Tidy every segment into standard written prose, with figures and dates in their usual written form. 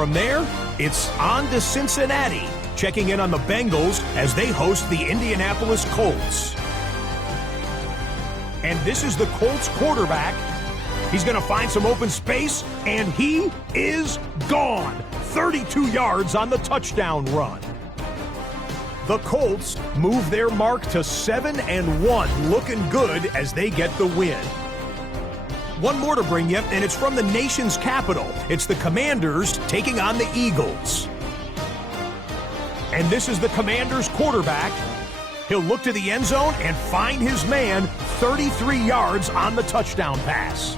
from there, it's on to Cincinnati, checking in on the Bengals as they host the Indianapolis Colts. And this is the Colts quarterback. He's going to find some open space, and he is gone. 32 yards on the touchdown run. The Colts move their mark to 7-1, looking good as they get the win. One more to bring you, and it's from the nation's capital. It's the Commanders taking on the Eagles. And this is the Commanders quarterback. He'll look to the end zone and find his man 33 yards on the touchdown pass.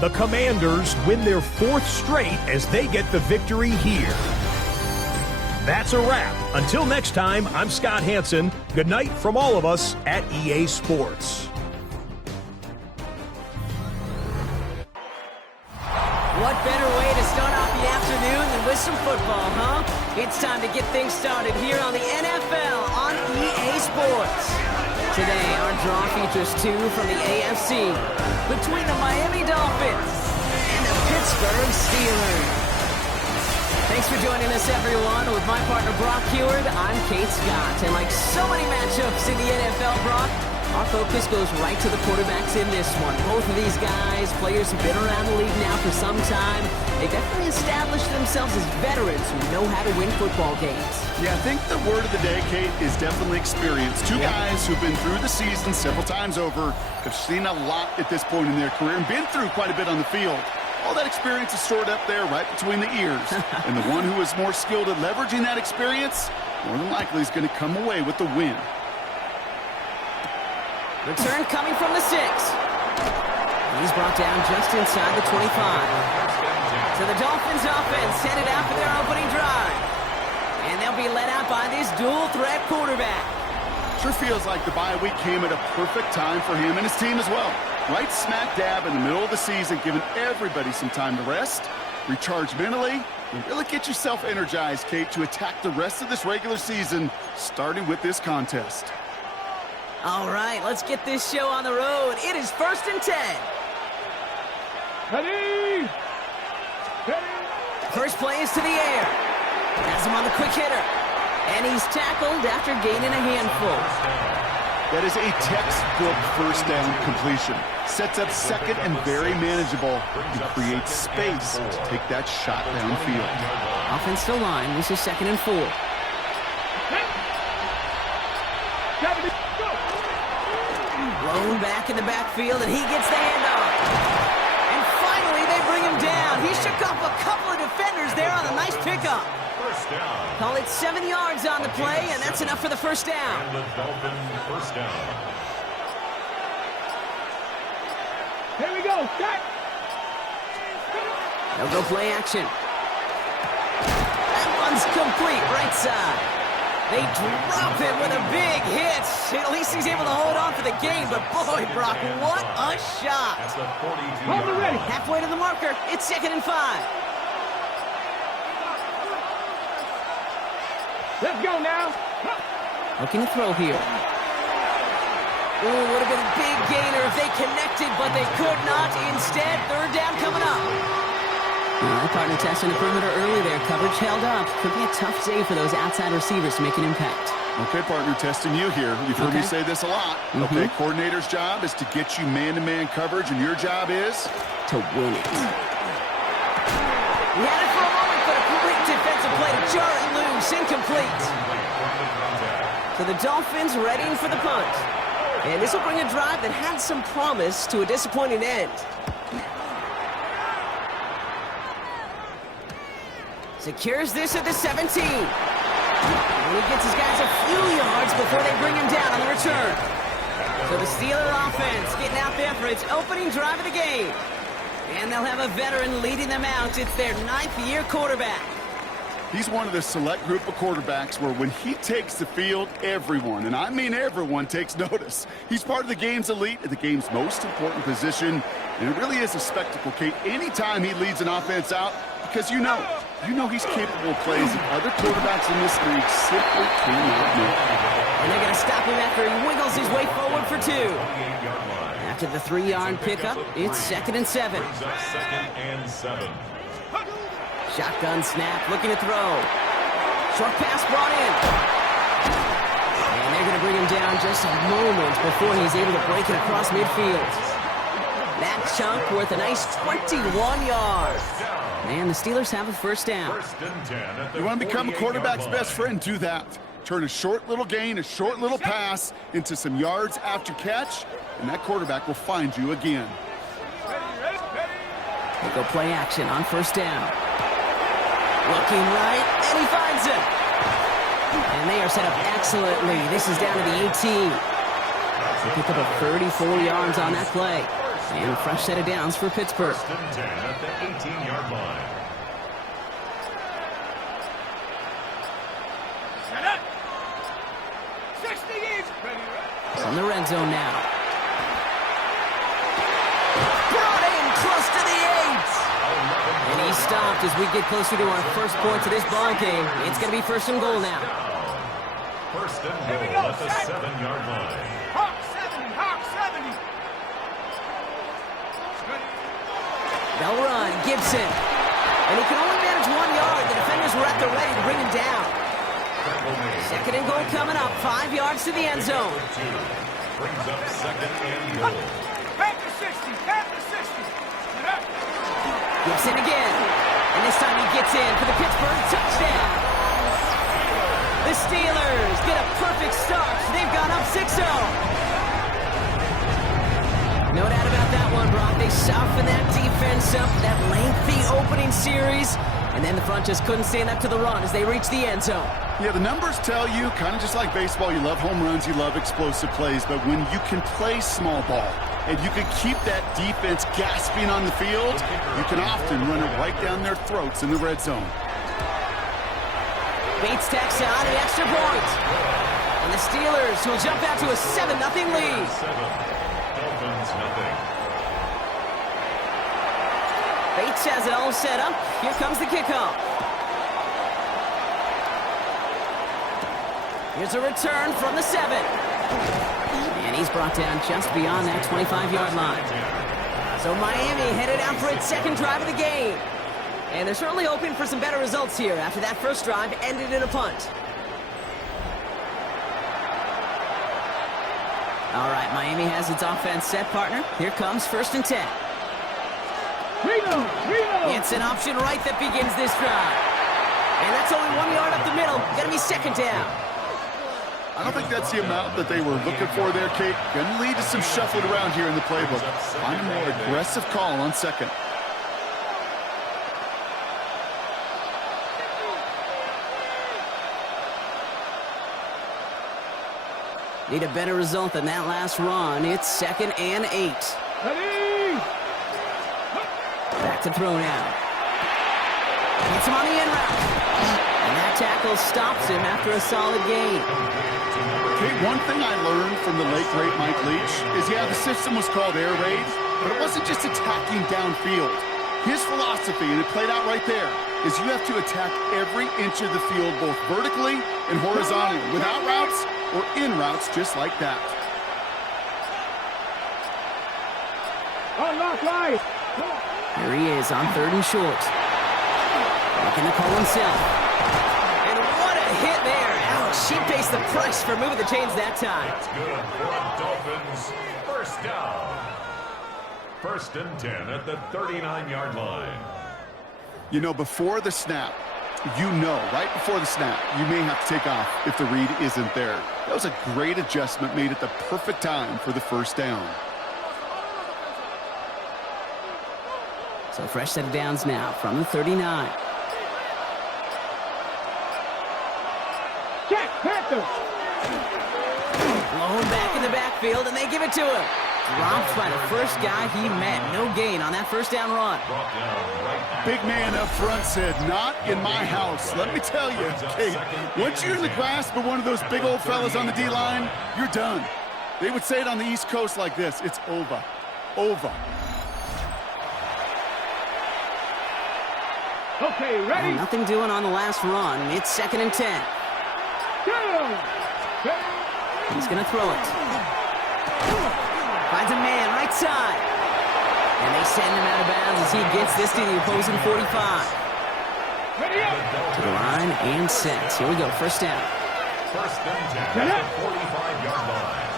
The Commanders win their 4th straight as they get the victory here. That's a wrap. Until next time, I'm Scott Hansen. Good night from all of us at EA Sports. What better way to start off the afternoon than with some football, huh? It's time to get things started here on the NFL on EA Sports. Today, our draw features 2 from the AFC between the Miami Dolphins and the Pittsburgh Steelers. Thanks for joining us, everyone. With my partner, Brock Heward, I'm Kate Scott. And like so many matchups in the NFL, Brock, our focus goes right to the quarterbacks in this one. Both of these guys, players who've been around the league now for some time, they definitely established themselves as veterans who know how to win football games. Yeah, I think the word of the day, Kate, is definitely experience. Two guys who've been through the season several times over, have seen a lot at this point in their career, and been through quite a bit on the field. All that experience is stored up there right between the ears. And the one who is more skilled at leveraging that experience, more than likely is going to come away with the win. Return coming from the 6. He's brought down just inside the 25. So the Dolphins offense headed out for their opening drive. And they'll be led out by this dual-threat quarterback. Sure feels like the bye week came at a perfect time for him and his team as well. Right smack dab in the middle of the season, giving everybody some time to rest, recharge mentally, and really get yourself energized, Kate, to attack the rest of this regular season, starting with this contest. All right, let's get this show on the road. It is 1st and 10. Ready! First play is to the air. Has him on the quick hitter. And he's tackled after gaining a handful. That is a textbook first down completion. Sets up second and very manageable. He creates space to take that shot downfield. Offensive line, this is 2nd and 4. Blown back in the backfield, and he gets the handoff. And finally, they bring him down. He shook off a couple of defenders there on a nice pickup. First down. Call it 7 yards on the play, and that's enough for the first down. And the Dolphins first down. Here we go. Cut. They'll go play action. That one's complete, right side. They drop him with a big hit. At least he's able to hold on for the game, but boy, Brock, what a shot. That's the 42-yard line. Halfway to the marker. It's 2nd and 5. Let's go now. Looking to throw here. Ooh, would have been a big gainer if they connected, but they could not. Instead, 3rd down coming up. All right, partner testing the perimeter early there. Coverage held up. Could be a tough day for those outside receivers to make an impact. Okay, partner, testing you here. You've heard me say this a lot. Okay, coordinator's job is to get you man-to-man coverage, and your job is? To win it. He had it for a moment, but a great defensive play to jar it loose. Incomplete. So the Dolphins readying for the punt. And this will bring a drive that had some promise to a disappointing end. Secures this at the 17. And he gets his guys a few yards before they bring him down on the return. So the Steeler offense getting out there for its opening drive of the game. And they'll have a veteran leading them out. It's their 9th-year quarterback. He's one of the select group of quarterbacks where when he takes the field, everyone, and I mean everyone, takes notice. He's part of the game's elite at the game's most important position, and it really is a spectacle, Kate, anytime he leads an offense out, because you know he's capable of plays that other quarterbacks in this league simply cannot make. And they're going to stop him after he wiggles his way forward for 2. After the 3-yard pickup, it's 2nd and 7. Shotgun snap, looking to throw. Short pass brought in. And they're going to bring him down just a moment before he's able to break it across midfield. That chunk worth a nice 21 yards. And the Steelers have a first down. You want to become a quarterback's best friend? Do that. Turn a short little gain, a short little pass into some yards after catch, and that quarterback will find you again. They go play action on first down. Looking right, and he finds it. And they are set up excellently. This is down to the 18. They pick up a 34 yards on that play. And a fresh set of downs for Pittsburgh. First and 10 at the 18-yard line. From the red zone now. Brought in close to the 8. And he stopped as we get closer to our first points of this ball game. It's going to be first and goal now. First and goal at the 7-yard line. Hawk 70, Hawk 70. They'll run, Gibson. And he can only manage 1 yard. The defenders were at the ready to bring him down. Second and goal coming up. 5 yards to the end zone. Brings up second and goal. Back to 60, back to 60. Gibson again. And this time he gets in for the Pittsburgh touchdown. The Steelers get a perfect start. They've gone up 6-0. No doubt about that one, Brock. They softened that defense up, that lengthy opening series, and then the front just couldn't stand up to the run as they reached the end zone. Yeah, the numbers tell you, kind of just like baseball, you love home runs, you love explosive plays, but when you can play small ball and you can keep that defense gasping on the field, you can often run it right down their throats in the red zone. Bates tacks on the extra point. And the Steelers will jump out to a 7-0 lead. Dolphins nothing. Bates has it all set up. Here comes the kickoff. Here's a return from the 7. And he's brought down just beyond that 25-yard line. So Miami headed out for its second drive of the game. And they're certainly hoping for some better results here after that first drive ended in a punt. All right, Miami has its offense set, partner. Here comes first and 10. Reno. It's an option right that begins this drive. And that's only 1 yard up the middle. Gonna be second down. I don't think that's the amount that they were looking for there, Kate. Gonna lead to some shuffled around here in the playbook. Find a more aggressive call on second. Need a better result than that last run. It's second and 8. Ready. Back to throw now. Gets him on the end route. And that tackle stops him after a solid gain. Kate, one thing I learned from the late, great Mike Leach is, yeah, the system was called air raid, but it wasn't just attacking downfield. His philosophy, and it played out right there, is you have to attack every inch of the field, both vertically and horizontally, without routes or in routes just like that. Unlock right. Here he is on third and short. Looking to call himself. And what a hit there. Ouch, she pays the price for moving the chains that time. That's good for the Dolphins. First down. First and 10 at the 39-yard line. You know, before the snap, right before the snap, you may have to take off if the read isn't there. That was a great adjustment made at the perfect time for the first down. So fresh set of downs now from the 39. Jack Panther. Blown back in the backfield, and they give it to him. Dropped by the first guy he met. No gain on that first down run. Brought down right. Big man up front said, not in my house. Let me tell you, Kate, once you're in the grasp of one of those big old fellas on the D-line, you're done. They would say it on the East Coast like this: it's over. Over. Okay, ready. And nothing doing on the last run. It's second and 10. Go. He's going to throw it. Finds a man right side. And they send him out of bounds as he gets this to the opposing 45. Ready up. To the line and set. Here we go, first down. First and 10 at the 45-yard line.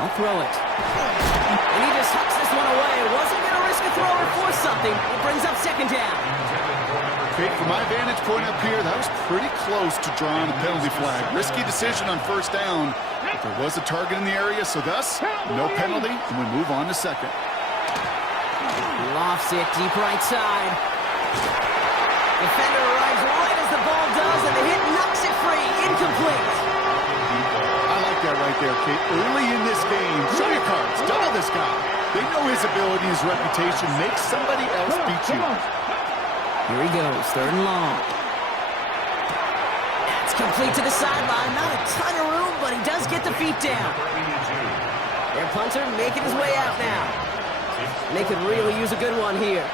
I'll throw it. And he just hucks this one away. Wasn't going to risk a throw or force something. It brings up second down. Kate, from my vantage point up here, that was pretty close to drawing a penalty flag. Risky decision on first down. But there was a target in the area, so thus, no penalty, and we move on to second. Lofts it deep right side. Defender arrives right as the ball does, and the hit knocks it free. Incomplete. I like that right there, Kate. Early in this game, show your cards. Double this guy. They know his ability, his reputation. Make somebody else beat you. Here he goes, third and long. That's complete to the sideline. Not a ton of room, but he does get the feet down. Their punter making his way out now. And they could really use a good one here.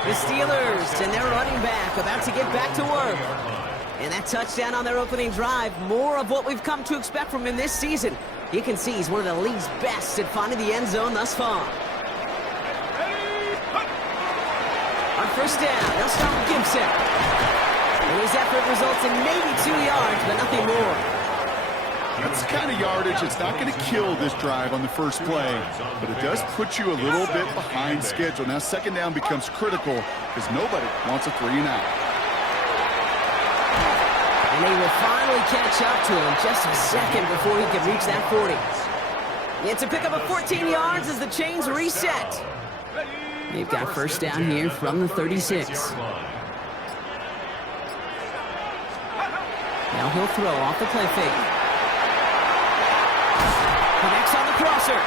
The Steelers and their running back about to get back to work. And that touchdown on their opening drive, more of what we've come to expect from him this season. You can see he's one of the league's best at finding the end zone thus far. On first down, they'll start with Gibson. And his effort results in maybe 2 yards, but nothing more. That's the kind of yardage that's not going to kill this drive on the first play, but it does put you a little bit behind schedule. Now second down becomes critical because nobody wants a 3 and out. And they will finally catch up to him just a second before he can reach that 40. It's a pickup of 14 yards as the chains reset. They've got first down here from the 36. Now he'll throw off the play fake. Connects on the crosser.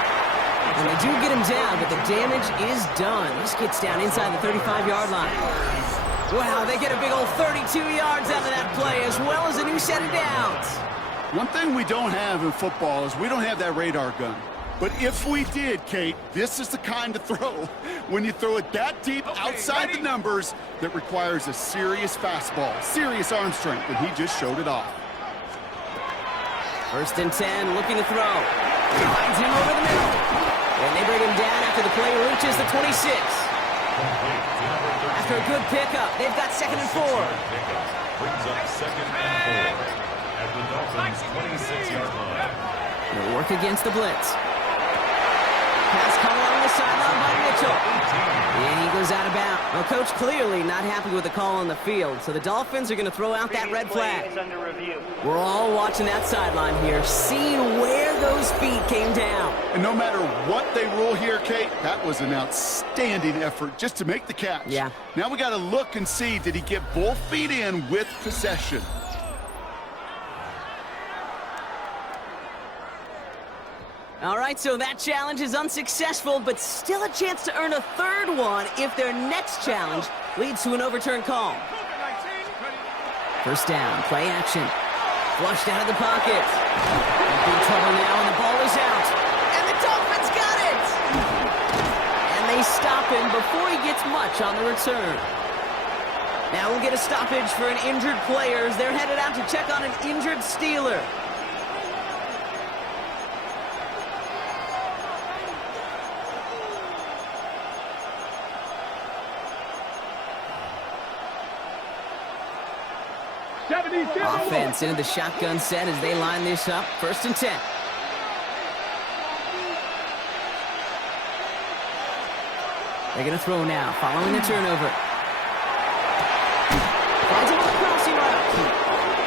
And they do get him down, but the damage is done. This gets down inside the 35-yard line. Wow, they get a big old 32 yards out of that play, as well as a new set of downs. One thing we don't have in football is we don't have that radar gun. But if we did, Kate, this is the kind of throw, when you throw it that deep outside the numbers, that requires a serious fastball, serious arm strength, and he just showed it off. First and 10, looking to throw. Finds him over the middle. And they bring him down after the play reaches the 26. After a good pickup, they've got second and 4. Brings up second and 4 at the Dolphins' 26-yard line. They'll work against the blitz. Pass come along the sideline by Mitchell. And he goes out of bounds. Well, Coach clearly not happy with the call on the field, so the Dolphins are going to throw out that red flag. We're all watching that sideline here, seeing where those feet came down. And no matter what they rule here, Kate, that was an outstanding effort just to make the catch. Yeah. Now we got to look and see, did he get both feet in with possession? All right, so that challenge is unsuccessful, but still a chance to earn a third one if their next challenge leads to an overturned call. First down, play action. Flushed out of the pocket. In big trouble now, and the ball is out. And the Dolphins got it! And they stop him before he gets much on the return. Now we'll get a stoppage for an injured player as they're headed out to check on an injured Steeler. Offense into the shotgun set as they line this up. First and 10. They're going to throw now, following the turnover. Finds him on the crossing route.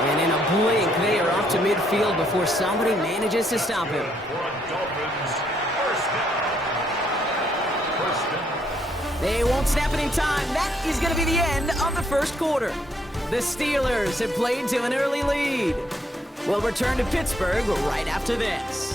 And in a blink, they are off to midfield before somebody manages to stop him. They won't snap it in time. That is going to be the end of the first quarter. The Steelers have played to an early lead. We'll return to Pittsburgh right after this.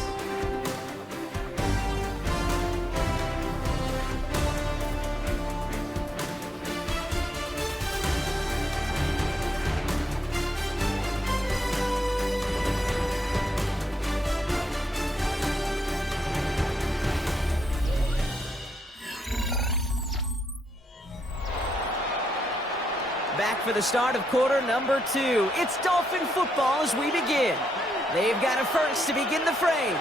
Back for the start of quarter number 2. It's Dolphin football as we begin. They've got a first to begin the frame.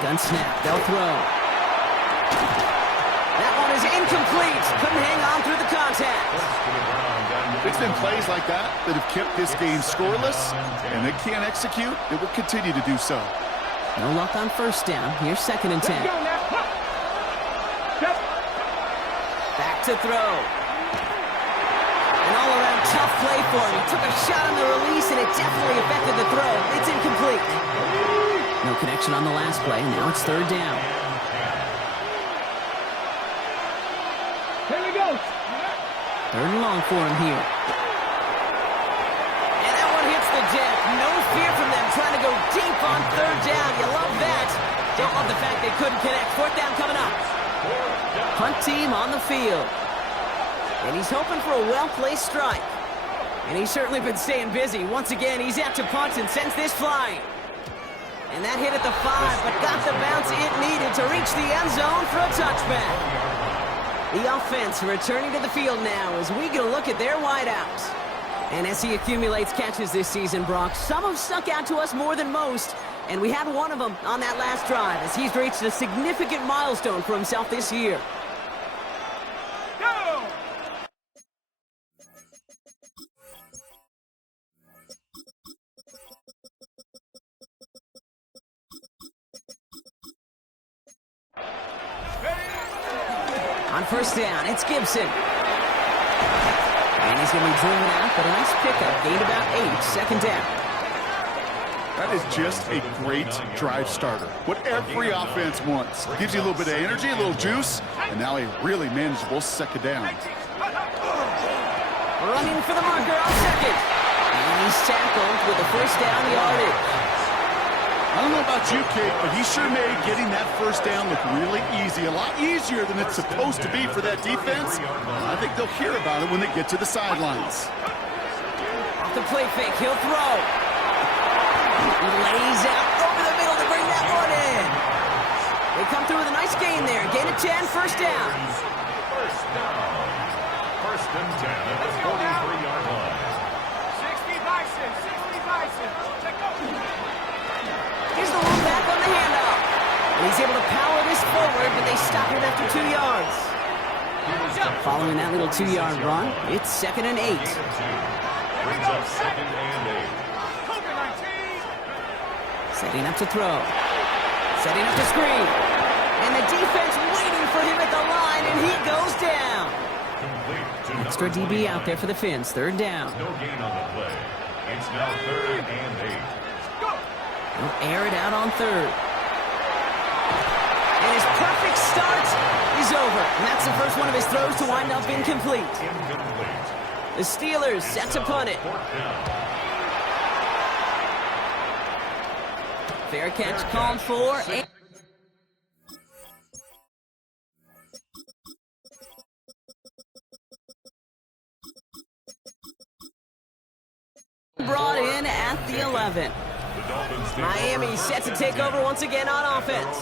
Shotgun snap. They'll throw. That one is incomplete. Couldn't hang on through the contact. It's been plays like that that have kept this game scoreless, and they can't execute. It will continue to do so. No luck on first down. Here's 2nd and 10. Let's go now. Step. Back to throw. An all-around tough play for him. He took a shot on the release, and it definitely affected the throw. It's incomplete. No connection on the last play. Now it's 3rd down. Here we go. 3rd and long for him here. And that one hits the deck. No fear from them trying to go deep on 3rd down. You love that. Don't love the fact they couldn't connect. 4th down coming up. Punt team on the field. And he's hoping for a well-placed strike. And he's certainly been staying busy. Once again, he's out to punt and sends this flying. And that hit at the 5, but got the bounce it needed to reach the end zone for a touchback. The offense returning to the field now as we get a look at their wideouts. And as he accumulates catches this season, Brock, some have stuck out to us more than most. And we had one of them on that last drive as he's reached a significant milestone for himself this year. Go. On first down, it's Gibson. And he's going to be driven out, but a nice pickup. Gained about 8, 2nd down. That is just a great drive starter. What every offense wants. Gives you a little bit of energy, a little juice, and now a really manageable 2nd down. Running for the marker on 2nd. And he's tackled with the first down yardage. I don't know about you, Kate, but he sure made getting that first down look really easy. A lot easier than it's supposed to be for that defense. I think they'll hear about it when they get to the sidelines. Off the play fake, he'll throw. He lays out over the middle to bring that one in. They come through with a nice gain there. Gain of 10, first down. First down. 1st and 10 at the 43-yard line. 60 Bison. 60 Bison. Check out. Here's the one back on the handoff. And he's able to power this forward, but they stop him after 2 yards. Following that little 2-yard run, it's 2nd and 8. Brings up 2nd and 8. Setting up to throw. Setting up to screen. And the defense waiting for him at the line, and he goes down. Extra DB out there for the Fins. 3rd down. No gain on the play. It's now 3rd and 8. He'll air it out on 3rd. And his perfect start is over. And that's the first one of his throws to wind up incomplete. The Steelers set to punt it. Fair catch called for. Brought in at the 11. Miami set to take over once again on offense.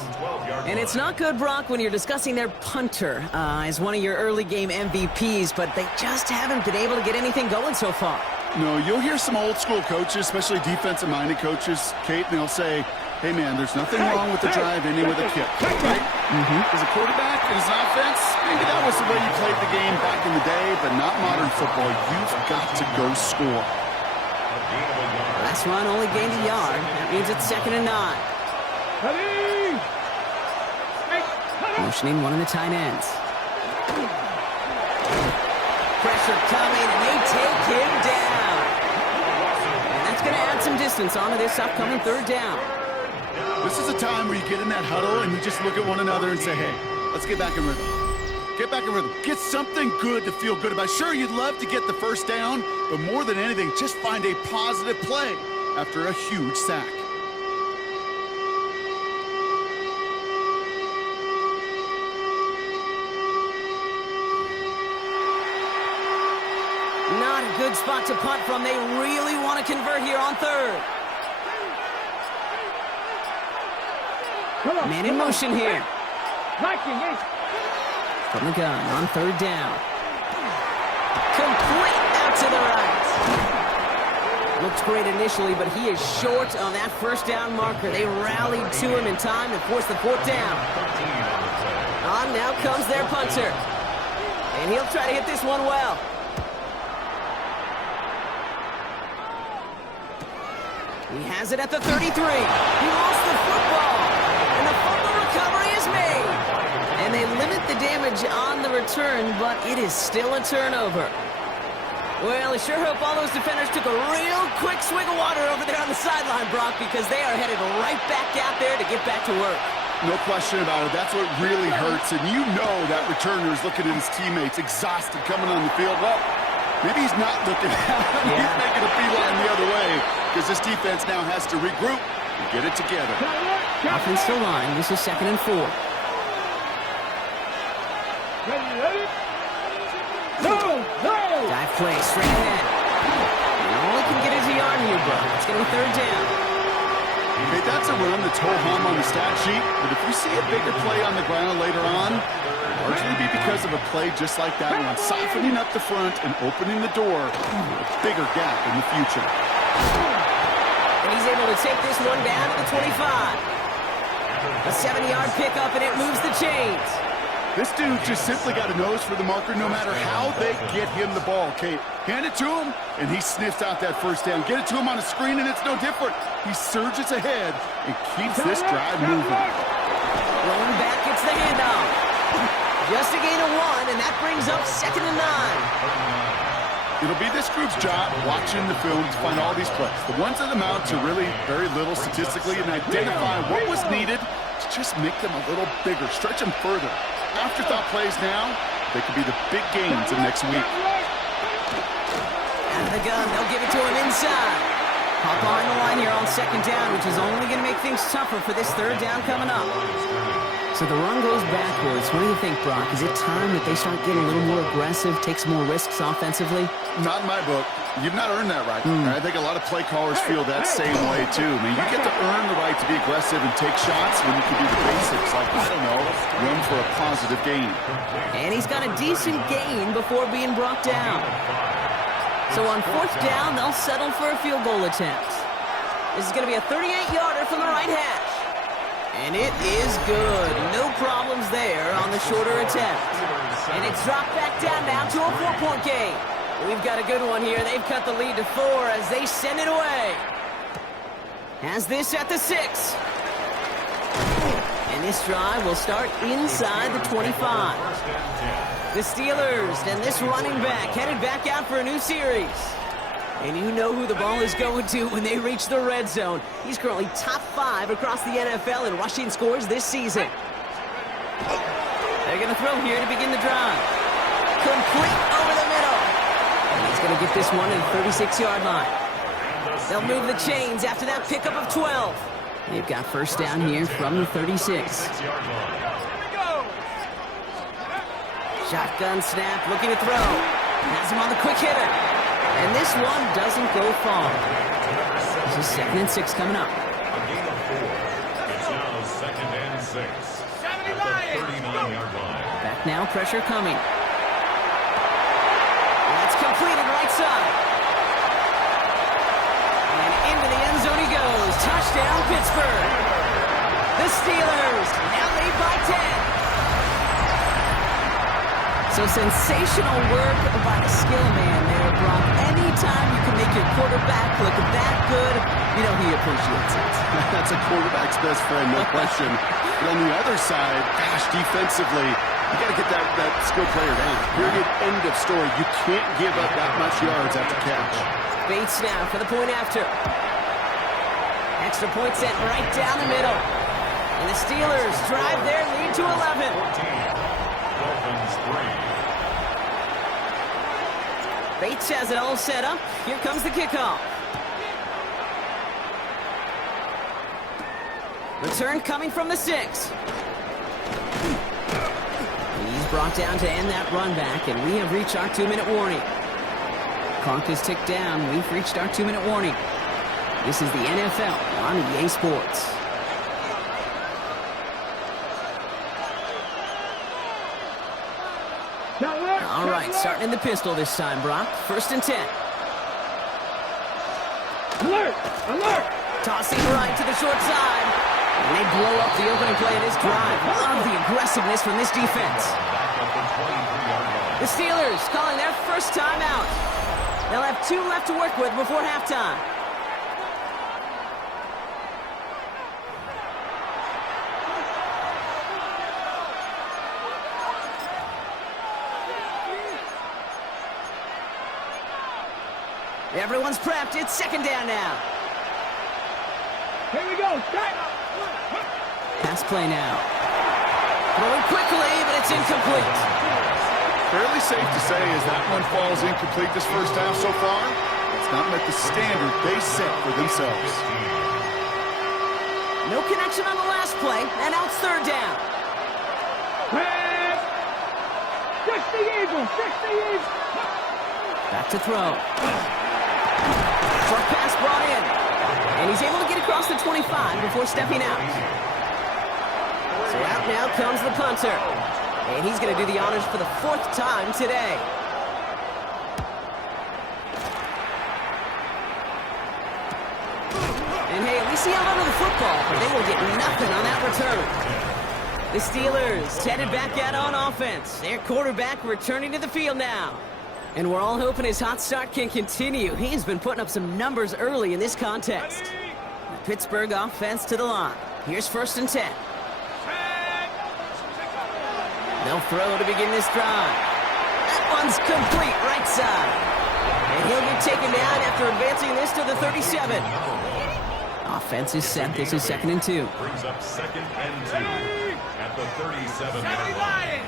And it's not good, Brock, when you're discussing their punter as one of your early game MVPs, but they just haven't been able to get anything going so far. No, you'll hear some old school coaches, especially defensive-minded coaches, Kate, and they'll say, hey, man, there's nothing wrong with the drive ending with a kick, right? As a quarterback and as an offense, maybe that was the way you played the game back in the day, but not modern football. You've got to go score. Last run only gained a yard. That means it's 2nd and 9. Motioning one of the tight ends. Pressure coming, and they take him down. And that's going to add some distance onto this upcoming 3rd down. This is a time where you get in that huddle and you just look at one another and say, hey, let's get back in rhythm. Get back in rhythm. Get something good to feel good about. Sure, you'd love to get the first down, but more than anything, just find a positive play after a huge sack. Not a good spot to punt from. They really want to convert here on 3rd. Man in motion here. From the gun on 3rd down. Complete out to the right. Looks great initially, but he is short on that first down marker. They rallied to him in time to force the fourth down. On now comes their punter. And he'll try to hit this one well. He has it at the 33. He lost the football. And the fumble recovery is made. And they limit the damage on the return, but it is still a turnover. Well, I sure hope all those defenders took a real quick swig of water over there on the sideline, Brock, because they are headed right back out there to get back to work. No question about it. That's what really hurts. And you know that returner is looking at his teammates, exhausted, coming on the field. Well, maybe he's not looking at him. Yeah. He's making a beeline the other way because this defense now has to regroup and get it together. Offensive line. This is 2nd and 4. Ready? No! Dive play straight ahead. And all he can get is a yard here, bro. It's going to be 3rd down. Okay, that's a run that's ho-hum on the stat sheet, but if you see a bigger play on the ground later on, it'll largely be because of a play just like that one, softening up the front and opening the door to a bigger gap in the future. And he's able to take this one down to the 25. A 70-yard pickup, and it moves the chains. This dude just simply got a nose for the marker no matter how they get him the ball. Okay, hand it to him, and he sniffs out that first down. Get it to him on a screen, and it's no different. He surges ahead and keeps this drive moving. Rolling back, gets the handoff. Just a gain of 1, and that brings up 2nd and 9. It'll be this group's job watching the film to find all these plays. The ones that amount to really very little statistically and identify what was needed to just make them a little bigger, stretch them further. Afterthought plays now, they could be the big gains of next week. Out of the gun, they'll give it to him inside. Hop on the line here on 2nd down, which is only going to make things tougher for this 3rd down coming up. So the run goes backwards. What do you think, Brock? Is it time that they start getting a little more aggressive, take some more risks offensively? Not in my book. You've not earned that right. I think a lot of play callers feel that same way, too. I mean, you get to earn the right to be aggressive and take shots when you can do the basics, like, I don't know, run for a positive gain. And he's got a decent gain before being brought down. So on 4th down, they'll settle for a field goal attempt. This is going to be a 38-yarder from the right hash. And it is good. No problems there on the shorter attempt. And it's dropped back down now to a 4-point game. We've got a good one here. They've cut the lead to 4 as they send it away. Has this at the 6. And this drive will start inside the 25. The Steelers and this running back headed back out for a new series. And you know who the ball is going to when they reach the red zone. He's currently top 5 across the NFL in rushing scores this season. They're going to throw here to begin the drive. Complete over the middle. And he's going to get this one at the 36-yard line. They'll move the chains after that pickup of 12. They've got 1st down here from the 36. Shotgun snap, looking to throw. Has him on the quick hitter. And this one doesn't go far. This is 2nd and 6 coming up. A gain of 4. It's now 2nd and 6. At the 39-yard line. Back now, pressure coming. That's completed right side. And into the end zone he goes. Touchdown, Pittsburgh. The Steelers now lead by 10. So sensational work by the skill man there, Brock. Anytime you can make your quarterback look that good, you know he appreciates it. That's a quarterback's best friend, no question. But on the other side, gosh, defensively, you got to get that skill player down. Period, end of story. You can't give up that much yards after catch. Bates now for the point after. Extra point sent right down the middle. And the Steelers drive their lead to 11. 14. Dolphins 3. Bates has it all set up. Here comes the kickoff. Return coming from the 6. He's brought down to end that run back, and we have reached our 2-minute warning. Clock is ticked down. We've reached our 2-minute warning. This is the NFL on EA Sports. All right, starting in the pistol this time, Brock. 1st and 10. Alert! Alert! Tossing right to the short side. And they blow up the opening play of this drive. Love the aggressiveness from this defense. The Steelers calling their first timeout. They'll have 2 left to work with before halftime. Everyone's prepped. It's second down now. Here we go. Pass play now. Throwing quickly, but it's incomplete. Fairly safe to say as that one falls incomplete this first half so far. It's not met the standard they set for themselves. No connection on the last play, and now it's third down. Pass! Fix the Eagles! Fix the Eagles! Back to throw. Short pass brought in. And he's able to get across the 25 before stepping out. So out now comes the punter. And he's going to do the honors for the 4th time today. And hey, at least he held onto the football, but they will get nothing on that return. The Steelers headed back out on offense. Their quarterback returning to the field now. And we're all hoping his hot start can continue. He has been putting up some numbers early in this contest. The Pittsburgh offense to the line. Here's 1st and 10. They'll throw to begin this drive. That one's complete, right side. And he'll be taken down after advancing this to the 37. Offense is set. This is 2nd and 2. Brings up 2nd and 2 at the 37-yard line.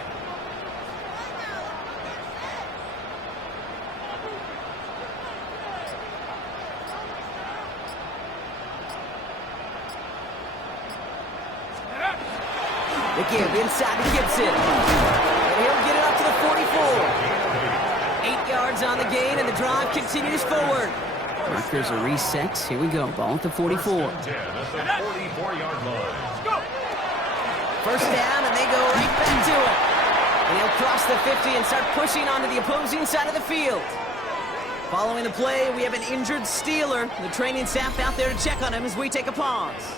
The give inside to Gibson. And he'll get it up to the 44. 8 yards on the gain, and the drive continues forward. Markers are reset. Here we go. Ball at the 44. 10 at the 44-yard line. First down, and they go right back to it. And he'll cross the 50 and start pushing onto the opposing side of the field. Following the play, we have an injured Steeler. The training staff out there to check on him as we take a pause.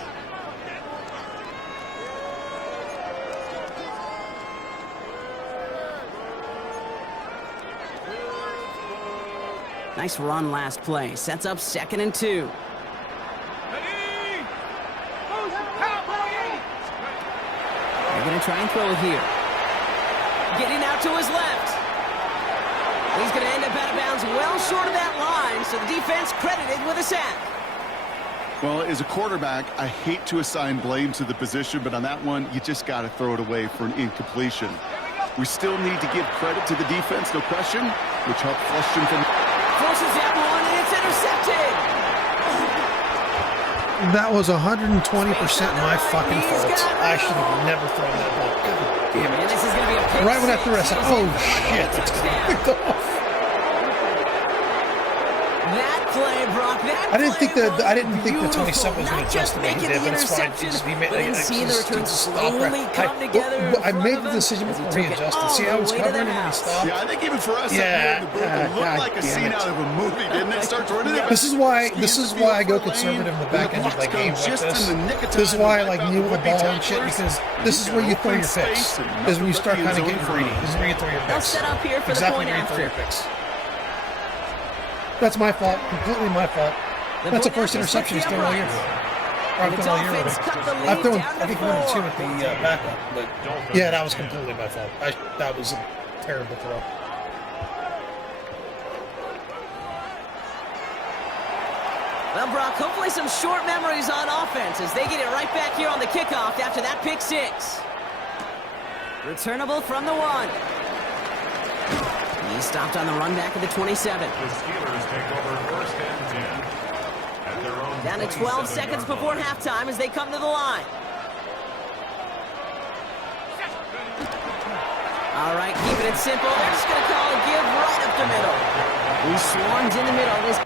Nice run last play. Sets up 2nd and 2. They're going to try and throw it here. Getting out to his left. He's going to end up out of bounds well short of that line, so the defense credited with a sack. Well, as a quarterback, I hate to assign blame to the position, but on that one, you just got to throw it away for an incompletion. We still need to give credit to the defense, no question, which helped flush him from... Forces that one, and it's intercepted. That was 120% my fucking fault. I should have never thrown that ball. God damn And it. this is going to be a pick Right when I threw it, I said, six. oh shit, it's going to pick off. That play, Brock. I didn't think the 27 was going to adjust the way he did, but it's fine. He made But see the return slowly come together. I made the decision before he adjusted. See how it's covering and he stopped? Yeah, I think even for us, Yeah, up here in the booth, it looked like a scene out of a movie, didn't it? Starts running it. This is why I go conservative in the back end of my game like this. This is why I like kneel the ball and shit, because this is where you throw your picks. This is when you start kind of getting greedy. This is where you throw your They'll picks. set up here for Exactly the where point you throw your after. picks. That's my fault. Completely my fault. That's the first interception he's thrown all year. Or I've thrown all year already. I've thrown, I think, 1 or 2 at the backup. But yeah, that was completely my fault. That was a terrible throw. Well, Brock, hopefully some short memories on offense as they get it right back here on the kickoff after that pick 6. Returnable from the 1. He stopped on the run back of the 27. The Steelers take over 1st and 10 at their own Down to 12 seconds before halftime as they come to the line. All right, keeping it simple. They're just going to call a give right up the middle. He swarms in the middle. This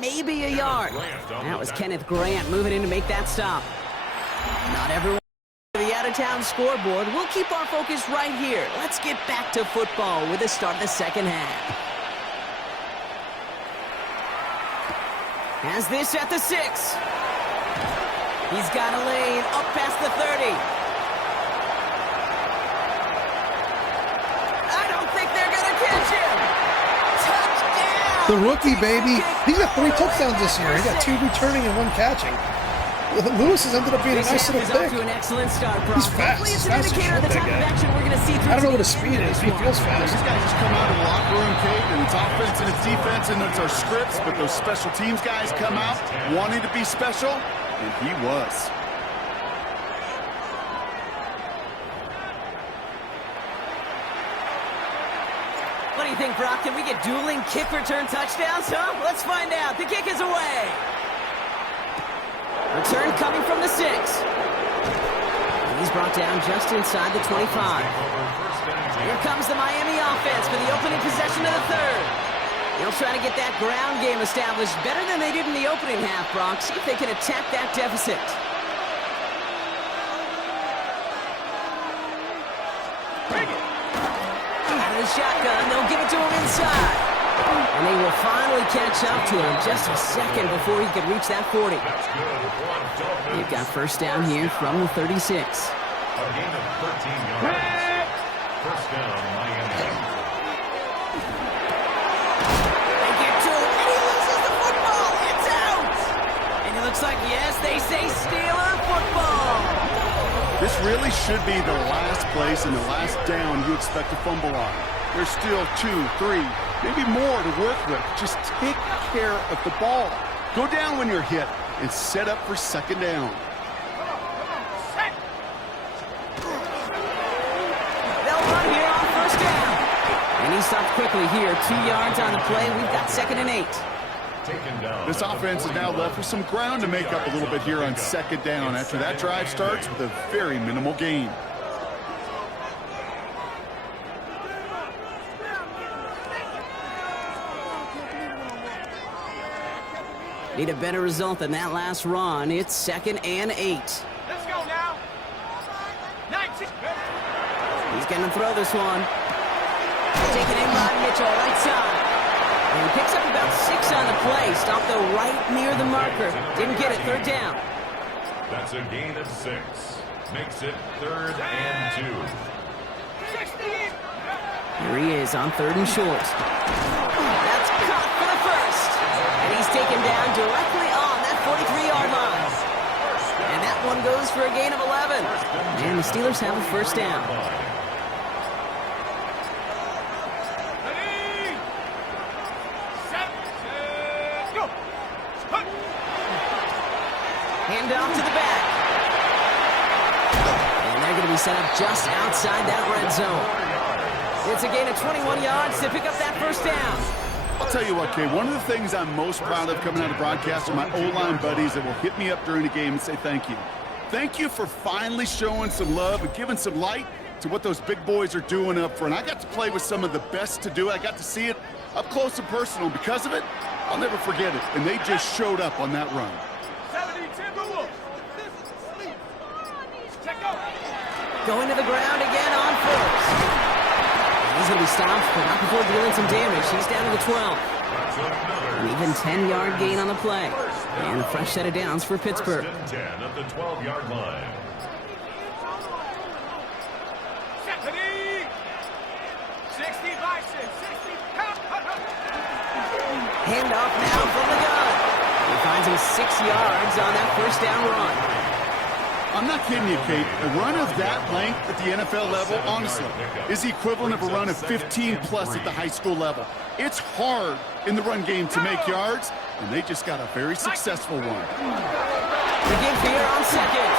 maybe a yard. That was Kenneth Grant moving in to make that stop. Not everyone the out-of-town scoreboard. We'll keep our focus right here. Let's get back to football with the start of the second half. Has this at the 6. He's got a lane up past the 30. I don't think they're going to catch him. Touchdown! The rookie, baby. He got 3 touchdowns this year. He got 2 returning and 1 catching. Lewis has ended up being a nice little pick. He's fast. He's fast as shit, that guy. I don't know what his speed is. He feels fast. These guys just come out of the locker room, Kate, and it's offense and it's defense, and it's our scripts, but those special teams guys come out wanting to be special, and he was. What do you think, Brock? Can we get dueling kick return touchdowns, huh? Let's find out. The kick is away. Return coming from the 6. He's brought down just inside the 25. Here comes the Miami offense for the opening possession of the 3rd. They'll try to get that ground game established better than they did in the opening half, Brock. See if they can attack that deficit. Out of the shotgun, they'll give it to him inside. And they will finally catch up to him just a second before he could reach that 40. They've got first down here from the 36. A gain of 13 yards. First down, Miami. They get to him, and he loses the football. It's out. And it looks like, yes, they say Steeler football. This really should be the last place and the last down you expect to fumble on. There's still 2, 3, maybe more to work with. Just take care of the ball. Go down when you're hit and set up for second down. They'll run here on first down. And he stopped quickly here. 2 yards on the play. We've got 2nd and 8. This offense is now left with some ground to make up a little bit here on second down after that drive starts with a very minimal gain. Need a better result than that last run. It's 2nd and 8. Let's go now. 19. He's going to throw this one. Taken in by Mitchell, right side. And picks up about 6 on the play. Stopped though right near the marker. Didn't get it. 3rd down. That's a gain of 6. Makes it 3rd and 2. 60. Here he is on 3rd and short. That's caught for the first. And he's taken down directly on that 43-yard line. And that one goes for a gain of 11. And the Steelers have a first down. Ready, set, go. Hand off to the back. And they're going to be set up just outside that red zone. It's a gain of 21 yards to pick up that first down. I'll tell you what, Kay, one of the things I'm most proud of coming out of broadcast are my O-line buddies that will hit me up during the game and say thank you. Thank you for finally showing some love and giving some light to what those big boys are doing up front. I got to play with some of the best to do it. I got to see it up close and personal. Because of it, I'll never forget it. And they just showed up on that run. 72. Check go. Going to the ground again on 4th. He's going to be stopped, but not before dealing some damage. He's down to the 12. An even 10-yard gain on the play. And a fresh set of downs for Pittsburgh. First and 10 at the 12-yard line. Ready, 60 by 6. 60. Hand off now from the gun. He finds him 6 yards on that first down run. I'm not kidding you, Kate. A run of that length at the NFL level, honestly, is the equivalent of a run of 15-plus at the high school level. It's hard in the run game to make yards, and they just got a very successful one. The give here on 2nd.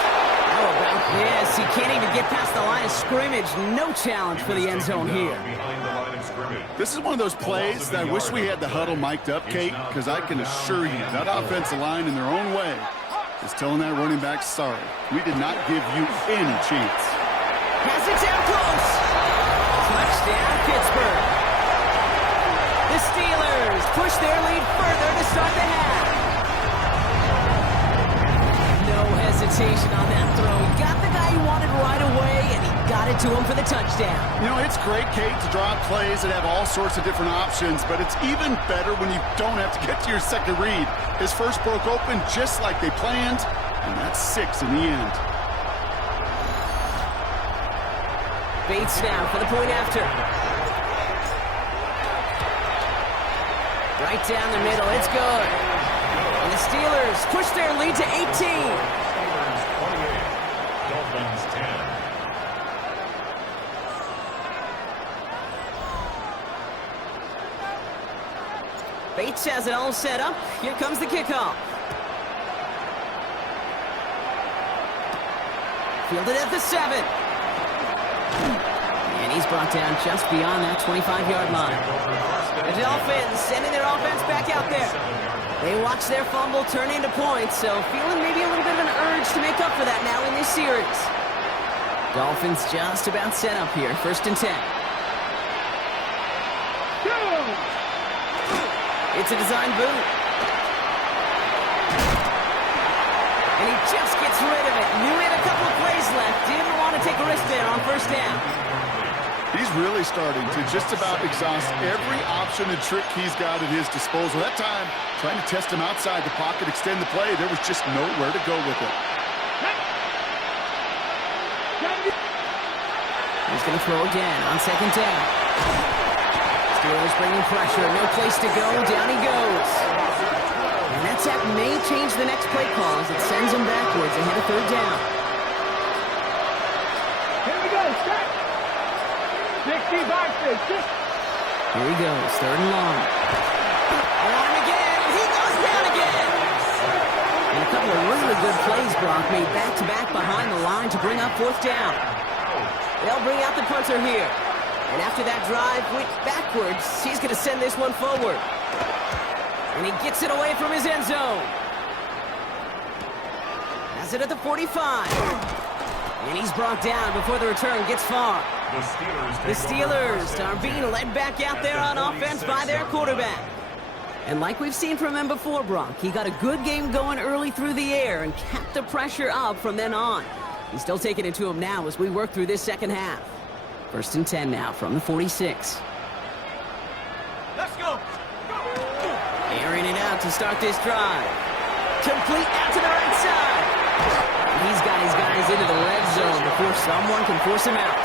How about this? He can't even get past the line of scrimmage. No challenge for the end zone here. This is one of those plays that I wish we had the huddle mic'd up, Kate, because I can assure you that offensive line in their own way is telling that running back, sorry, we did not give you any chance. Pass it down close. Touchdown, Pittsburgh. The Steelers push their lead further to start the half. No hesitation on that throw. He got the guy he wanted right away, and he got it to him for the touchdown. You know, it's great, Kate, to draw up plays that have all sorts of different options, but it's even better when you don't have to get to your second read. His first broke open just like they planned, and that's 6 in the end. Bates now for the point after. Right down the middle, it's good. And the Steelers push their lead to 18. Dolphins 10. Bates has it all set up. Here comes the kickoff. Fielded at the 7. And he's brought down just beyond that 25-yard line. The Dolphins sending their offense back out there. They watch their fumble turn into points, so feeling maybe a little bit of an urge to make up for that now in this series. Dolphins just about set up here. 1st and 10. It's a design boot. And he just gets rid of it. Knew he had a couple of plays left. Didn't want to take a risk there on 1st down. He's really starting to just about exhaust every option and trick he's got at his disposal. That time, trying to test him outside the pocket, extend the play, there was just nowhere to go with it. He's going to throw again on 2nd down. Steelers bringing pressure, no place to go, down he goes. And that tap may change the next play call as it sends him backwards ahead of 3rd down. Here we go, set. 65, 60. Here he goes, 3rd and long. On again, he goes down again. And a couple of really good plays, Brock, made back-to-back behind the line to bring up 4th down. They'll bring out the punter here. And after that drive went backwards, he's going to send this one forward. And he gets it away from his end zone. Has it at the 45. And he's brought down before the return gets far. The Steelers are being led back out there on offense by their quarterback. And like we've seen from him before, Brock, he got a good game going early through the air and kept the pressure up from then on. He's still taking it to him now as we work through this second half. 1st and 10 now from the 46. Let's go. Airing it out to start this drive. Complete out to the right side. He's got his guys into the red zone before someone can force him out.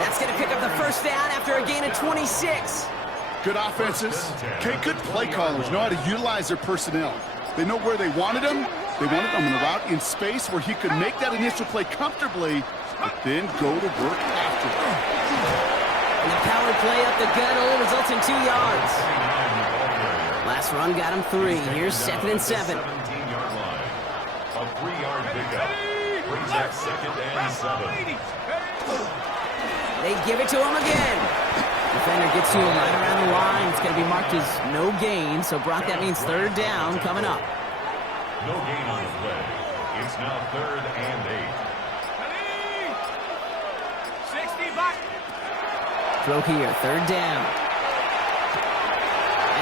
That's going to pick up the 1st down after a gain of 26. Good offenses. Okay, good play callers know how to utilize their personnel. They know where they wanted him. They wanted him on the route in space where he could make that initial play comfortably, but then go to work after. And the power play up the gut only results in 2 yards. Last run got him 3. Here's 2nd and 7. 17-yard line. A 3-yard pickup. Brings up 2nd and 7. They give it to him again. Defender gets to him right around the line. It's going to be marked as no gain. So, Brock, that means 3rd down coming up. No gain on the play. It's now 3rd and 8. 60 back. Throw here, 3rd down.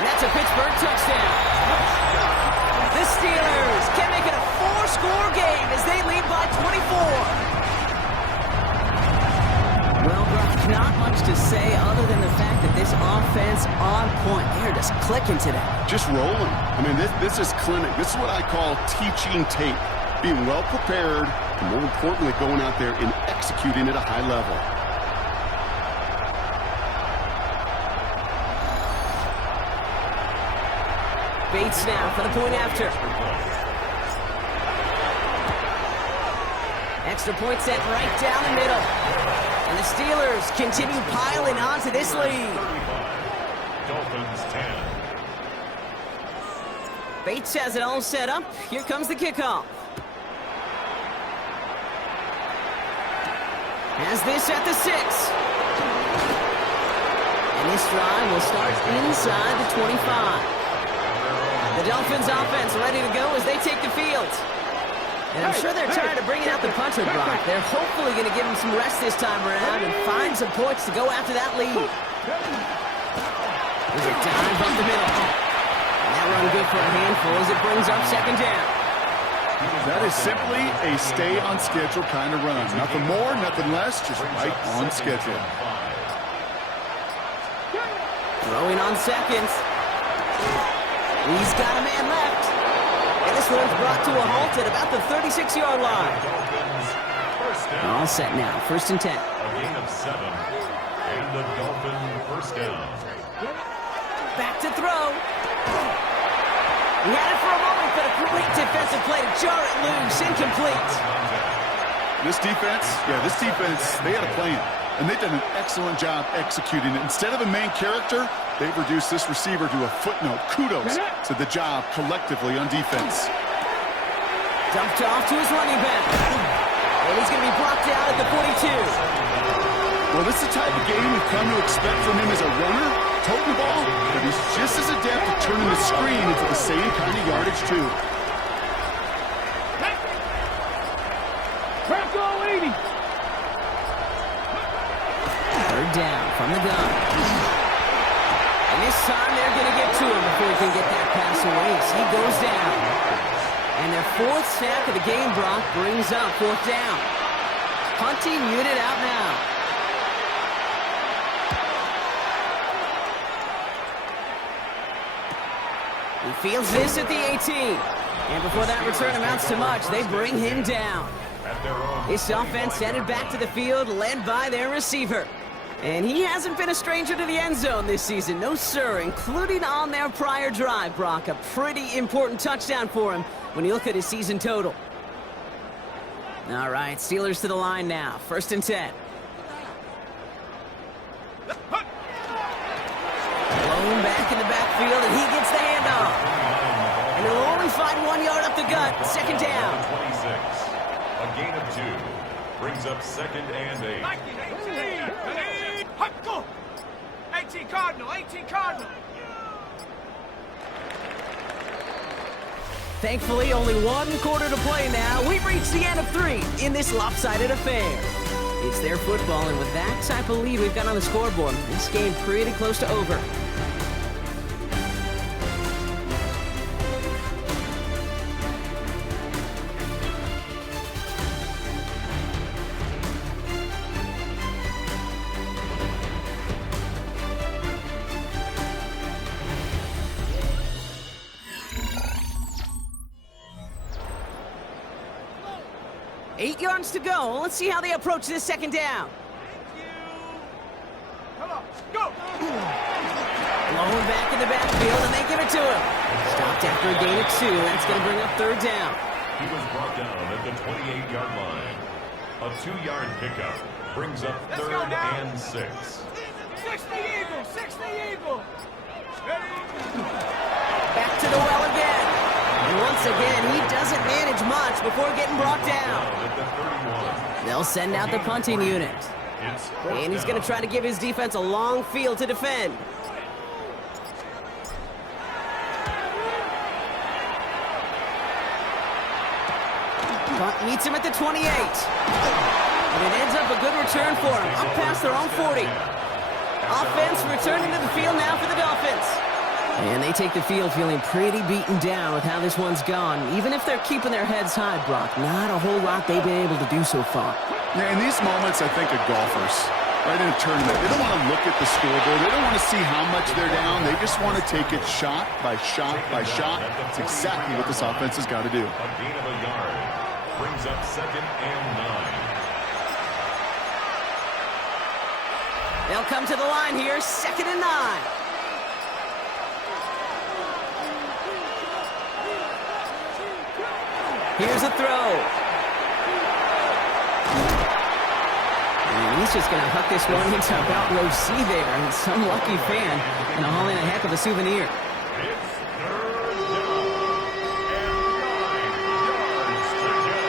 And that's a Pittsburgh touchdown. The Steelers can make it a 4-score game as they lead by 24. Well, Brock, not much to say other than the fact that this offense on point. They're just clicking today. Just rolling. I mean, this is clinic. This is what I call teaching tape. Being well prepared, and more importantly, going out there and executing at a high level. Bates now for the point after. Extra point set right down the middle. And the Steelers continue piling on to this lead. Dolphins 10. Bates has it all set up. Here comes the kickoff. Has this at the 6. And this drive will start inside the 25. The Dolphins offense ready to go as they take the field. And I'm sure they're tired of bringing out the punter, Brock. They're hopefully going to give him some rest this time around and find some points to go after that lead. There's a dive up the middle. And that run good for a handful as it brings up second down. That is simply a stay-on-schedule kind of run. Nothing more, nothing less, just right on schedule. Throwing on seconds. He's got a man left. And this one's brought to a halt at about the 36-yard line. All set now, 1st and 10. A gain of 7. And the Dolphin first down. Back to throw. He had it for a moment, but a great defensive play to jar it loose. Incomplete. This defense, they had a plan. And they've done an excellent job executing it. Instead of a main character, they've reduced this receiver to a footnote. Kudos to the job collectively on defense. Dumped off to his running back. And he's going to be blocked out at the 42. Well, this is the type of game we've come to expect from him as a runner, toting the ball, but he's just as adept at turning the screen into the same kind of yardage, too. Bronco 80. Third down from the gun. And this time they're going to get to him before he can get that pass away. So he goes down. And their 4th sack of the game, Brock, brings up 4th down. Punting unit out now. He fields this at the 18. And before that return amounts to much, they bring him down. This offense headed back to the field, led by their receiver. And he hasn't been a stranger to the end zone this season. No, sir, including on their prior drive, Brock. A pretty important touchdown for him when you look at his season total. All right, Steelers to the line now. 1st and 10. Blown back in the backfield, and he gets the handoff. And he'll only find 1 yard up the gut. 2nd down. 26. A gain of 2. Brings up 2nd and 8. 18 Cardinal, 18 Cardinal. Thankfully, only 1 quarter to play now. We've reached the end of 3 in this lopsided affair. It's their football, and with that type of lead we've got on the scoreboard, this game pretty close to over. Eight yards to go. Let's see how they approach this 2nd down. Come on, go. Blown back in the backfield, and they give it to him. Stopped after a gain of 2. That's going to bring up 3rd down. He was brought down at the 28-yard line. A 2-yard pickup brings up 3rd and 6. 60 Eagle, 60 Eagle. Back to the well again. And once again, he doesn't manage much before getting brought down. They'll send out the punting unit. And he's going to try to give his defense a long field to defend. Punt meets him at the 28. And it ends up a good return for him, up past their own 40. Offense returning to the field now for the Dolphins. And they take the field feeling pretty beaten down with how this one's gone. Even if they're keeping their heads high, Brock, not a whole lot they've been able to do so far. Yeah, in these moments, I think of golfers, right in a tournament. They don't want to look at the scoreboard. They don't want to see how much they're down. They just want to take it shot by shot by shot. That's exactly what this offense has got to do. A gain of a yard brings up 2nd and 9. They'll come to the line here, 2nd and 9. Here's a throw. And he's just going to huck this one into about row C there. And some lucky fan going to haul in a heck of a souvenir. It's 3rd down and 9 yards to go.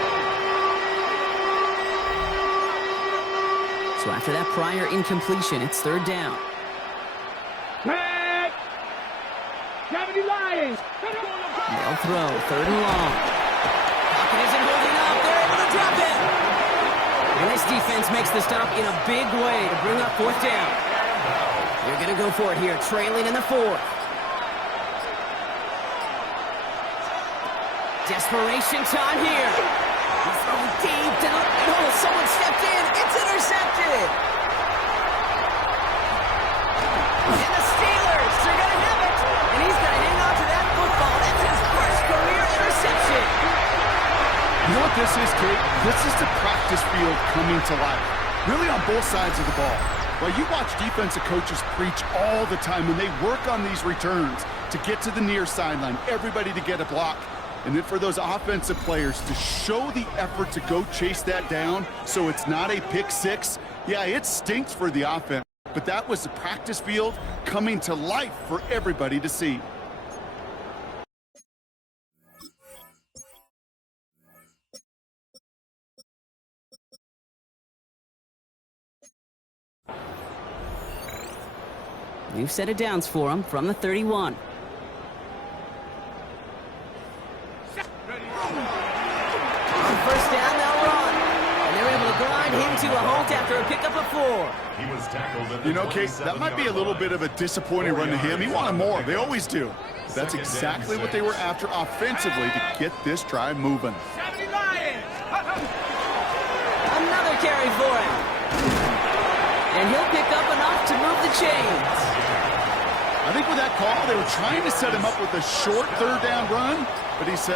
So after that prior incompletion, it's 3rd down. Back. Gravity Lions. They'll throw 3rd and long. Pocket isn't holding up. They're able to drop it. And this defense makes the stop in a big way to bring up 4th down. They're going to go for it here, trailing in the fourth. Desperation time here. He's throwing deep to the... Oh, someone stepped in. It's intercepted. And the Steelers, they're going to have it. And he's going to hang on to that football. That's his first career interception. You know what this is, Kate? This is the practice field coming to life. Really on both sides of the ball. Well, you watch defensive coaches preach all the time when they work on these returns to get to the near sideline, everybody to get a block. And then for those offensive players to show the effort to go chase that down so it's not a pick six. Yeah, it stinks for the offense, but that was the practice field coming to life for everybody to see. New set of downs for him from the 31. First down, they'll run. And they're able to grind him to a halt after a pickup of 4. He was tackled at the You know, Kate, that might be a little bit of a disappointing run to him. He wanted more. They always do. But that's exactly what they were after offensively to get this drive moving. 70 Lions! Another carry for him. And he'll pick up enough to move the chains. I think with that call, they were trying to set him up with a short third down run, but he said,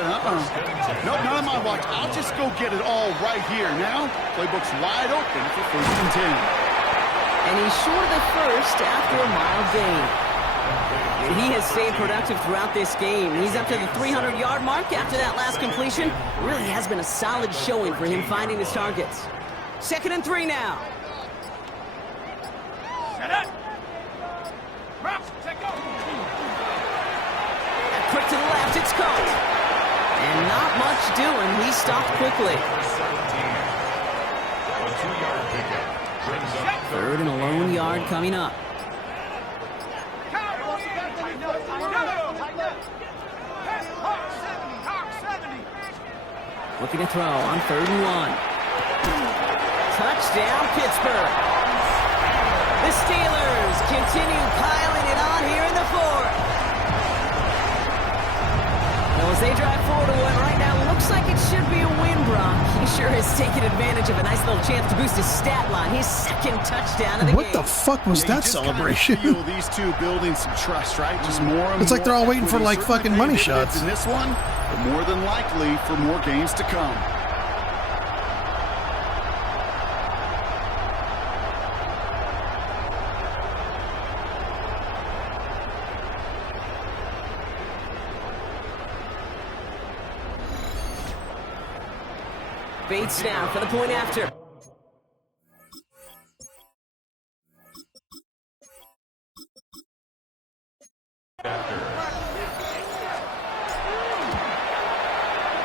nope, not on my watch. I'll just go get it all right here. Now, playbook's wide open for 1st and 10. And he's short of the first after a mild gain. And he has stayed productive throughout this game. He's up to the 300-yard mark after that last completion. Really has been a solid showing for him finding his targets. 2nd and 3 now. Set up! Drop, take go! Quick to the left, it's caught. And not much doing. He stopped quickly. 3rd and a lone yard coming up. Looking to throw on 3rd and 1. Touchdown, Pittsburgh. The Steelers continue piling it on here in the 4th. Well, as they drive forward to what right now looks like it should be a win, Brock. He sure has taken advantage of a nice little chance to boost his stat line. His 2nd touchdown of the game. What the fuck was that celebration? Feel these two building some trust, right? Just more and It's like they're all waiting for like fucking money shots. In this one, but more than likely for more games to come. Bates now for the point after.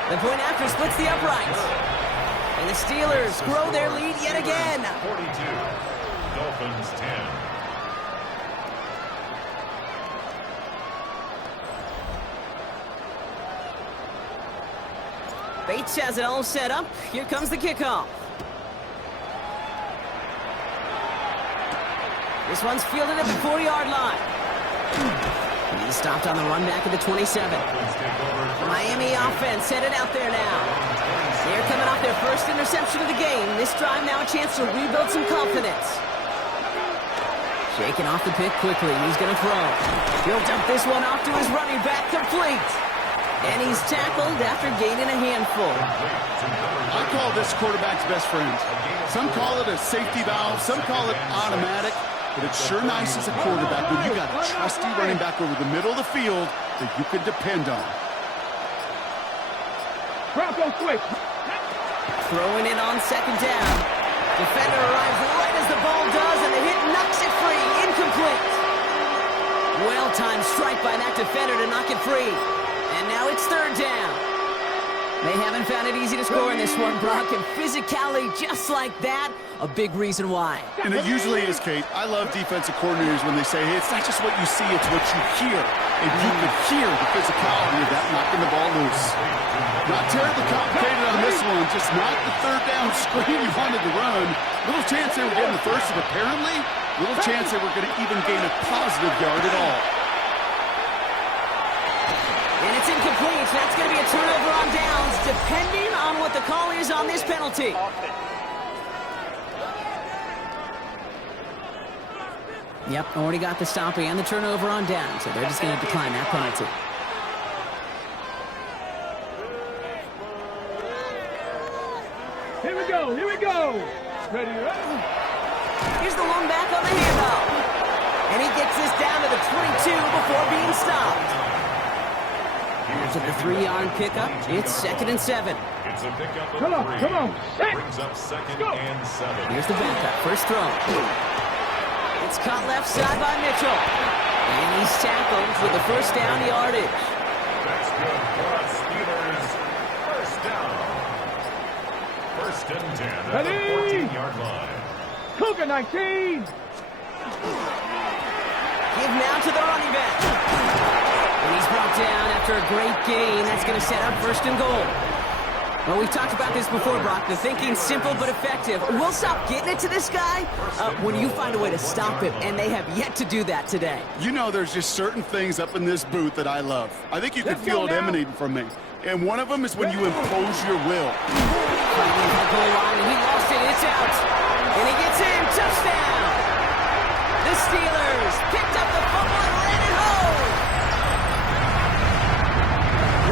The point after splits the uprights. And the Steelers grow their lead yet again. 42. Dolphins 10. Bates has it all set up. Here comes the kickoff. This one's fielded at the 40-yard line. He's stopped on the run back at the 27. Miami offense headed out there now. They're coming off their first interception of the game. This drive now a chance to rebuild some confidence. Shaking off the pick quickly. He's going to throw. He'll dump this one off to his running back, complete. And he's tackled after gaining a handful. I call this quarterback's best friend. Some call it a safety valve, some call it automatic, but it's sure nice as a quarterback when you got a trusty running back over the middle of the field that you can depend on. Drop on quick! Throwing it on 2nd down. Defender arrives right as the ball does, and the hit knocks it free. Incomplete. Well-timed strike by that defender to knock it free. And now it's 3rd down. They haven't found it easy to score in this one, Brock, and physicality just like that, a big reason why. And it usually is, Kate. I love defensive coordinators when they say, hey, it's not just what you see, it's what you hear. And you could hear the physicality of that knocking the ball loose. Not terribly complicated on this one, just not the third down screen you wanted to run. Little chance they were getting the first, and apparently, little chance they were going to even gain a positive yard at all. And it's incomplete. That's going to be a turnover on downs, depending on what the call is on this penalty. Yep, already got the stop and the turnover on downs, so they're just going to decline that penalty. Here we go, here we go. Ready, Here's the one back on the handoff. And he gets this down to the 22 before being stopped. After the 3-yard pickup, it's 2nd and 7. It's a pickup of Come on, 3. come on. Brings up 2nd and 7. Here's the backup, first throw. It's caught left side by Mitchell. And he's tackled with the first down yardage. That's good for us Steelers. First down. 1st and 10 at Ready? the 14-yard line. Cougar 19. Give now to the running back. And he's brought down after a great gain. That's going to set up 1st and goal. Well, we've talked about this before, Brock. The thinking's simple but effective. We'll stop getting it to this guy when you find a way to stop him, and they have yet to do that today. You know, there's just certain things up in this booth that I love. I think you can feel it emanating from me. And one of them is when you impose your will. Fighting that goal line, and he lost it. It's out. And he gets in. Touchdown. The Steelers picked up the fumble and ran it home.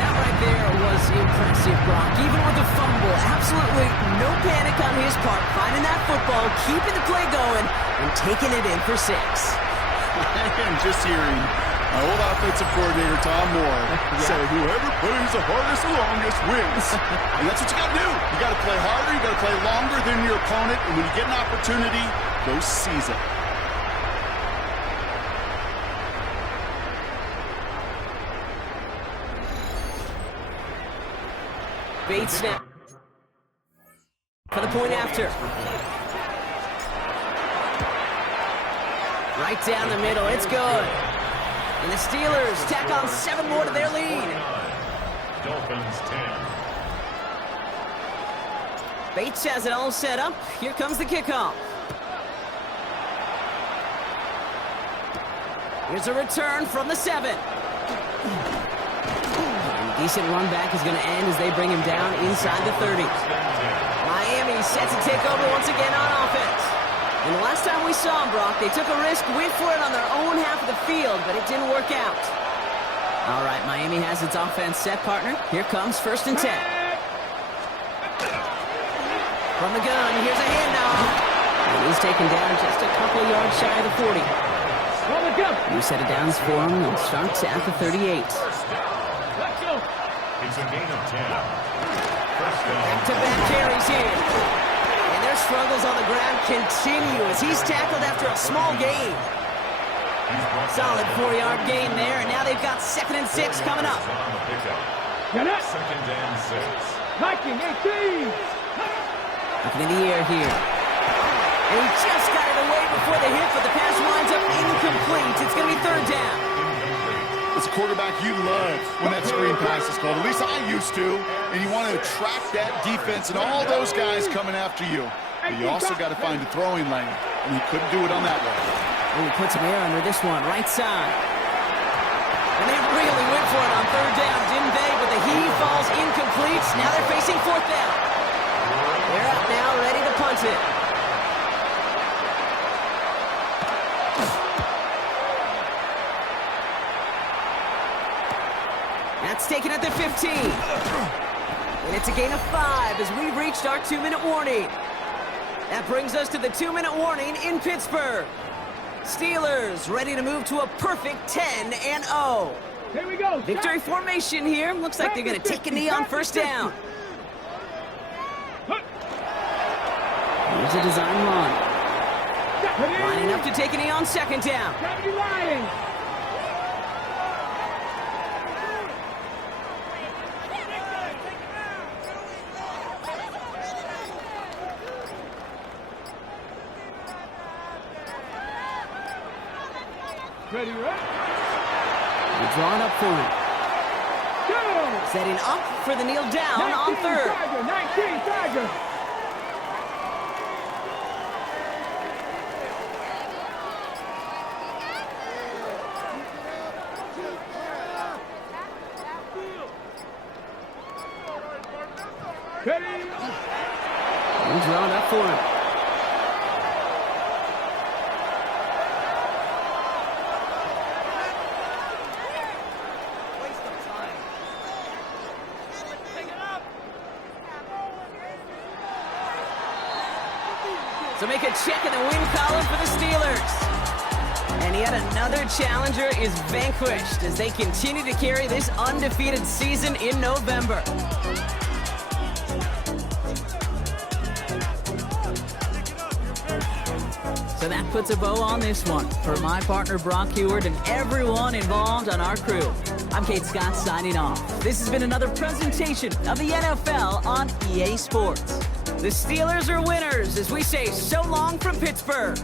That right there was impressive, Brock. Even with the fumble, absolutely no panic on his part. Finding that football, keeping the play going, and taking it in for 6. And just hearing my old offensive coordinator, Tom Moore, say, whoever plays the hardest the longest wins. And that's what you got to do. You got to play harder, you got to play longer than your opponent, and when you get an opportunity, go seize it. Bates snap for the point after. Right down the middle, it's good. And the Steelers tack on 7 more to their lead. Dolphins 10. Bates has it all set up. Here comes the kickoff. Here's a return from the 7. Decent run back is going to end as they bring him down inside the 30. Miami set to take over once again on offense. And the last time we saw them, Brock, they took a risk, went for it on their own half of the field, but it didn't work out. All right, Miami has its offense set, partner. Here comes 1st and 10. From the gun, here's a handoff. And he's taken down just a couple yards shy of the 40. New set of downs for him. It starts at the 38. It's a gain of 10. First down. Back-to-back carries here. And their struggles on the ground continue as he's tackled after a small gain. Solid 4-yard gain there, and now they've got 2nd and 6 coming up. On the pickup. 2nd and 6. Viking 18. Looking in the air here. And he just got it away before the hit, but the pass winds up incomplete. It's going to be 3rd down. As a quarterback, you love when that screen pass is called. At least I used to. And you want to attract that defense and all those guys coming after you. But you also got to find the throwing lane. And you couldn't do it on that one. Oh, put some air under this one, right side. And they really went for it on 3rd down, didn't they? But the heave falls incomplete. Now they're facing 4th down. They're out now, ready to punt it. That's taken at the 15. And it's a gain of 5 as we've reached our 2-minute warning. That brings us to the 2-minute warning in Pittsburgh. Steelers ready to move to a perfect 10-0. Here we go. Victory formation here. Looks like they're going to take a knee on 1st down. Here's a design run. Lining up to take a knee on 2nd down. Ready, right? They're drawing up for him. Go! Setting up for the kneel down on third. Tiger, 19 Tiger. Ready? They're drawing up for him. So make a check in the win column for the Steelers. And yet another challenger is vanquished as they continue to carry this undefeated season in November. So that puts a bow on this one. For my partner Brock Heward and everyone involved on our crew, I'm Kate Scott signing off. This has been another presentation of the NFL on EA Sports. The Steelers are winners as we say so long from Pittsburgh.